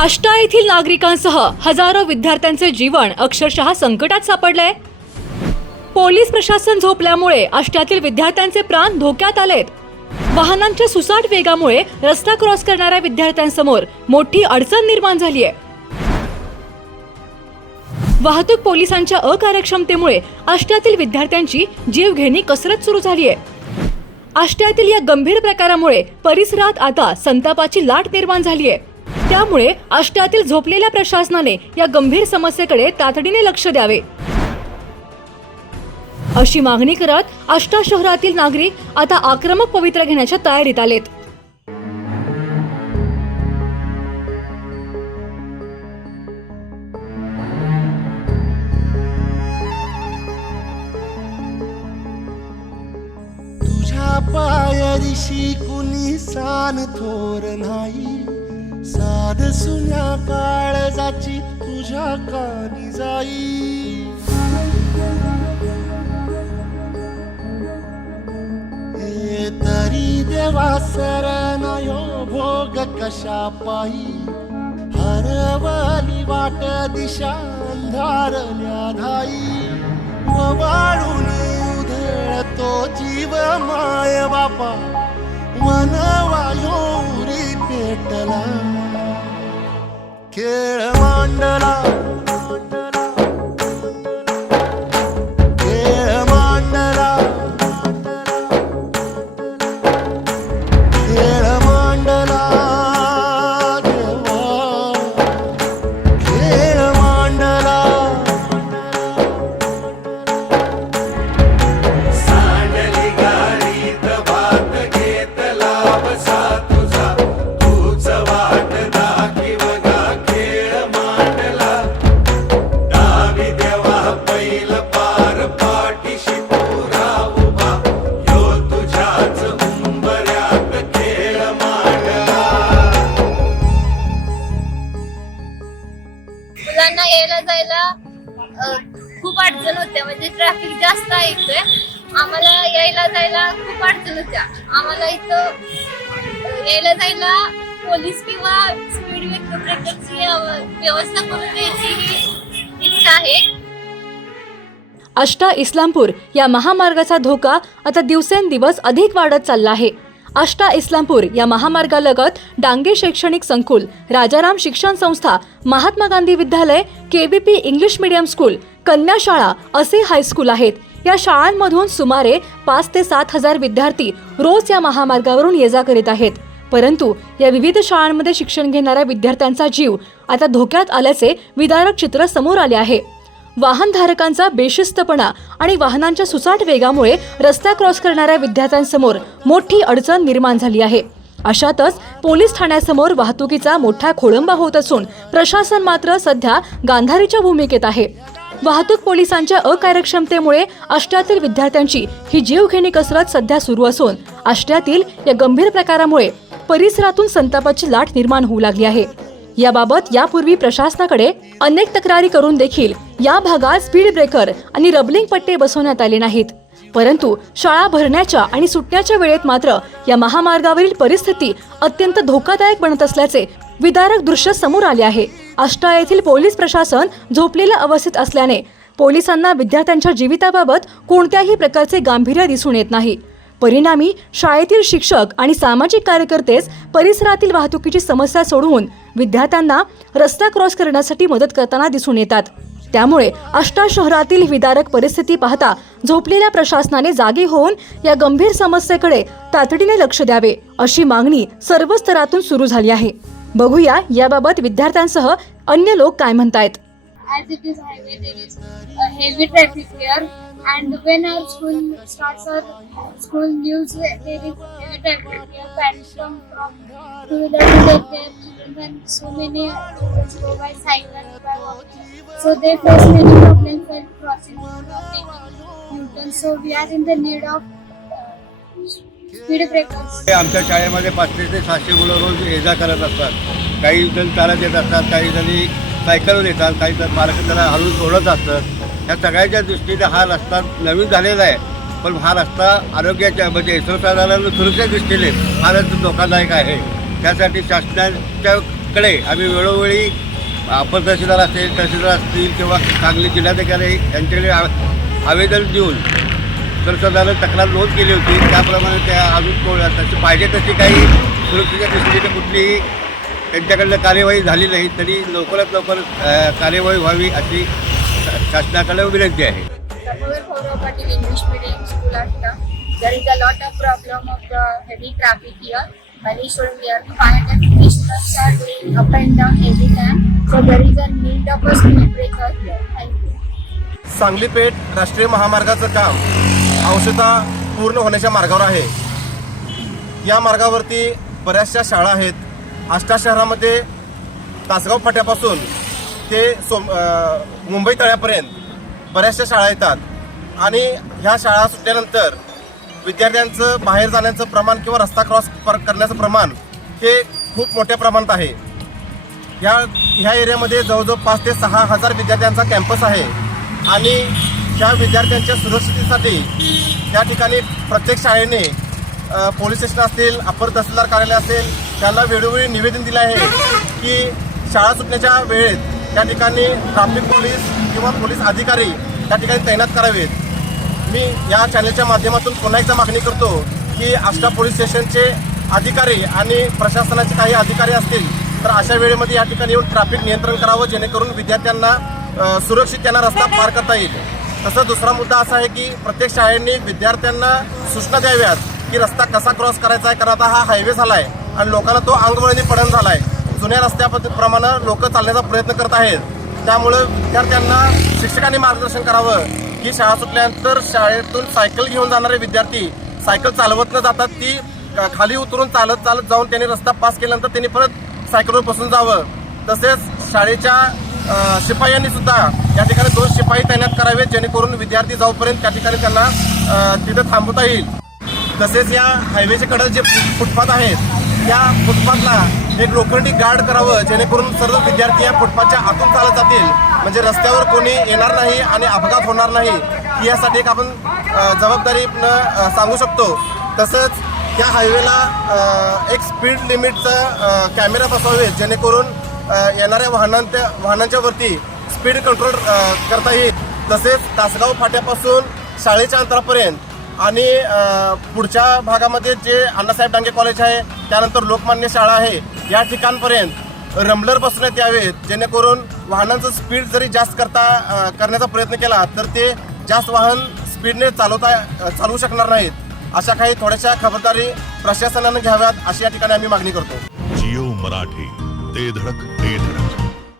आष्टा येथील नागरिकांसह हजारो विद्यार्थ्यांचे जीवन अक्षरशः संकटात सापडलंय. पोलीस प्रशासन झोपल्यामुळे आष्ट्यातील विद्यार्थ्यांचे प्राण धोक्यात आलेत. वाहनांच्या सुसाट वेगामुळे रस्ता क्रॉस करणाऱ्या विद्यार्थ्यांसमोर मोठी अडचण निर्माण झाली आहे वाहतूक पोलिसांच्या अकार्यक्षमतेमुळे आष्ट्यातील विद्यार्थ्यांची जीवघेणी कसरत सुरू झाली आहे आष्ट्यातील या गंभीर प्रकारामुळे परिसरात आता संतापाची लाट निर्माण झाली आहे त्यामुळे आष्ट्यातील झोपलेल्या प्रशासनाने या गंभीर समस्येकडे तातडीने लक्ष द्यावे. अशी मागणी करत आष्टा शहरातील नागरिक आता आक्रमक पवित्र घेण्याच्या तयारीत आलेत. तुझ्या पायरीशी कुणी सान थोर नाही. साध सुन्या काळजाची तुझ्या कानी जाई. हे तरी देवा सरनायो भोग कशा पायी? हरवली वाट दिशा अंधारल्या धाई वाळून उधळतो जीव माय बापा. मना கேட்டலாம். கேள மாண்டலாம் अडचण होत्या. म्हणजे ट्रॅफिक जास्त आहे इथे आम्हाला यायला जायला खूप अडचण होत्या. आम्हाला इथं यायला जायला पोलीस किंवा स्पीड ब्रेकरची व्यवस्था करून द्यायची ही इच्छा आहे. आष्टा इस्लामपूर या महामार्गाचा धोका आता दिवसेंदिवस अधिक वाढत चालला आहे. आष्टा इस्लामपूर या महामार्गालगत डांगे शैक्षणिक संकुल राजाराम शिक्षण संस्था महात्मा गांधी विद्यालय केबीपी इंग्लिश मीडियम स्कूल कन्या शाळा असे हायस्कूल आहेत. या शाळांमधून सुमारे पाच ते सात हजार विद्यार्थी रोज या महामार्गावरून ये जा करीत आहेत. परंतु या विविध शाळांमध्ये शिक्षण घेणाऱ्या विद्यार्थ्यांचा जीव आता धोक्यात आल्याचे विदारक चित्र समोर आले आहे. वाहनधारकांचा बेशिस्तपणा आणि वाहनांच्या सुसाट वेगामुळे रस्ता क्रॉस करणाऱ्या विद्यार्थ्यांसमोर मोठी अडचण निर्माण झाली आहे. अशातच पोलीस ठाण्यासमोर वाहतुकीचा मोठा खोळंबा होत असून प्रशासन मात्र सध्या गांधारीच्या भूमिकेत आहे. वाहतूक पोलिसांच्या अकार्यक्षमतेमुळे आष्ट्यातील विद्यार्थ्यांची ही जीवघेणी कसरत सध्या सुरू असून आष्ट्यातील या गंभीर प्रकारामुळे परिसरातून संतापाची लाट निर्माण होऊ लागली आहे. याबाबत यापूर्वी प्रशासनाकडे अनेक तक्रारी करून देखील या भागात स्पीड ब्रेकर आणि रबलिंग पट्टे बसवण्यात आले नाहीत. परंतु शाळा भरण्याच्या आणि सुटण्याच्या वेळेत मात्र या महामार्गावरील परिस्थिती अत्यंत धोकादायक बनत असल्याचे विदारक दृश्य समोर आले आहे. आष्टा येथील पोलीस प्रशासन झोपलेल्या अवस्थेत असल्याने पोलिसांना विद्यार्थ्यांच्या जीविताबाबत कोणत्याही प्रकारचे गांभीर्य दिसून येत नाही. परिणामी शाळेतील शिक्षक आणि सामाजिक कार्यकर्तेच परिसरातील वाहतुकीची समस्या सोडवून विद्यार्थ्यांना रस्ता क्रॉस करण्यासाठी मदत करताना दिसून येतात. त्यामुळे अष्टा शहरातील विदारक परिस्थिती पाहता झोपलेल्या प्रशासनाने जागे होऊन या गंभीर समस्येकडे तातडीने लक्ष द्यावे अशी मागणी सर्व स्तरातून सुरू झाली आहे. बघूया याबाबत विद्यार्थ्यांसह अन्य लोक काय म्हणतायत. Even so many students go by cycle by walking. So they face many problems when crossing Newton. so we are in the need of uh, speed breakers. आमच्या शाळेमध्ये पाचशे ते सातशे मुलं रोज ये जा करत असतात. काही जण चालत येत असतात काही जणी सायकलवर येतात काही जण मार्ग त्याला हळून सोडत असतात. ह्या सगळ्याच्या दृष्टीने हा रस्ता नवीन झालेला आहे. पण हा रस्ता आरोग्याच्या म्हणजे सर्वसाधारण सुरक्षेच्या दृष्टीने फारच धोकादायक आहे. त्यासाठी शासनाच्याकडे आम्ही वेळोवेळी अपर तहसीलदार असेल तहसीलदार असतील किंवा सांगली जिल्हाधिकारी यांच्याकडे आ- आवेदन देऊन तर सदानं तक्रार नोंद केली होती त्याप्रमाणे त्या अजून तशी पाहिजे तशी काही सुरक्षेच्या दृष्टीने कुठलीही त्यांच्याकडनं कार्यवाही झाली नाही तरी लवकरात लवकर कार्यवाही व्हावी अशी शासनाकडे विनंती आहे Samuel There is a lot of problem of uh, heavy traffic here. Many students here, 550 students are going up and down every time. So there is a need of a speed breaker here. Thank you. Sangli पेठ राष्ट्रीय महामार्गाचं काम अंशतः पूर्ण होण्याच्या मार्गावर आहे या मार्गावरती बऱ्याचशा शाळा आहेत आष्टा शहरामध्ये तासगाव फाट्यापासून ते सोम मुंबई तळ्यापर्यंत बऱ्याचशा शाळा येतात आणि ह्या शाळा सुटल्यानंतर विद्यार्थ्यांचं बाहेर जाण्याचं प्रमाण किंवा रस्ता क्रॉस करण्याचं प्रमाण हे खूप मोठ्या प्रमाणात आहे. या ह्या एरियामध्ये जवळजवळ पाच ते सहा हजार विद्यार्थ्यांचा कॅम्पस आहे आणि ह्या विद्यार्थ्यांच्या सुरक्षितेसाठी त्या ठिकाणी प्रत्येक शाळेने पोलीस स्टेशन असतील अपर तहसीलदार कार्यालय असेल त्यांना वेळोवेळी निवेदन दिलं आहे की शाळा सुटण्याच्या वेळेत त्या ठिकाणी ट्राफिक पोलीस किंवा पोलीस अधिकारी त्या ठिकाणी तैनात करावेत. मी या चॅनलच्या माध्यमातून पुन्हा एकदा मागणी करतो की आष्टा पोलीस स्टेशनचे अधिकारी आणि प्रशासनाचे काही अधिकारी असतील तर अशा वेळेमध्ये या ठिकाणी येऊन ट्रॅफिक नियंत्रण करावं जेणेकरून विद्यार्थ्यांना सुरक्षित त्यांना रस्ता पार करता येईल. तसं दुसरा मुद्दा असा आहे की प्रत्येक शाळेंनी विद्यार्थ्यांना सूचना द्याव्यात की रस्ता कसा क्रॉस करायचा आहे कारण आता हा हायवे झाला आहे आणि लोकांना तो अंगवळणी पडण झाला आहे जुन्या रस्त्याप्रमाणे लोक चालण्याचा प्रयत्न करत आहेत. त्यामुळं विद्यार्थ्यांना शिक्षकांनी मार्गदर्शन करावं की शाळा सुटल्यानंतर शाळेतून सायकल घेऊन जाणारे विद्यार्थी सायकल चालवत न जातात ती खाली उतरून चालत चालत जाऊन त्यांनी रस्ता पास केल्यानंतर त्यांनी परत सायकलवर बसून जावं. तसेच शाळेच्या शिपायांनी सुद्धा या ठिकाणी दोन शिपाई तैनात करावेत जेणेकरून विद्यार्थी जाऊपर्यंत त्या ठिकाणी त्यांना तिथं थांबवता येईल. तसेच या हायवेच्या कडे जे फुटपाथ आहेत त्या फुटपाथला एक लोखंडी गार्ड करावं जेणेकरून सर्व विद्यार्थी या फुटपाथच्या आतून चालत जातील. म्हणजे रस्त्यावर कोणी येणार नाही आणि अपघात होणार नाही यासाठी एक आपण जबाबदारीनं सांगू शकतो. तसंच या हायवेला एक स्पीड लिमिटचं कॅमेरा बसवावे जेणेकरून येणाऱ्या वाहनांच्या वाहनांच्या वरती स्पीड कंट्रोल करता येईल. तसेच तासगाव फाट्यापासून शाळेच्या अंतरापर्यंत आणि पुढच्या भागामध्ये जे अण्णासाहेब डांगे कॉलेज आहे त्यानंतर लोकमान्य शाळा आहे या ठिकाणपर्यंत रमलर बसवण्यात यावेत जेणेकरून वाहनांचं स्पीड जरी जास्त करता करण्याचा प्रयत्न केला तर ते जास्त वाहन स्पीडने चालवता चालवू शकणार नाहीत. अशा काही थोड्याशा खबरदारी प्रशासनानं घ्याव्यात अशी या ठिकाणी आम्ही मागणी करतो. जिओ मराठी ते धडक ते धडक.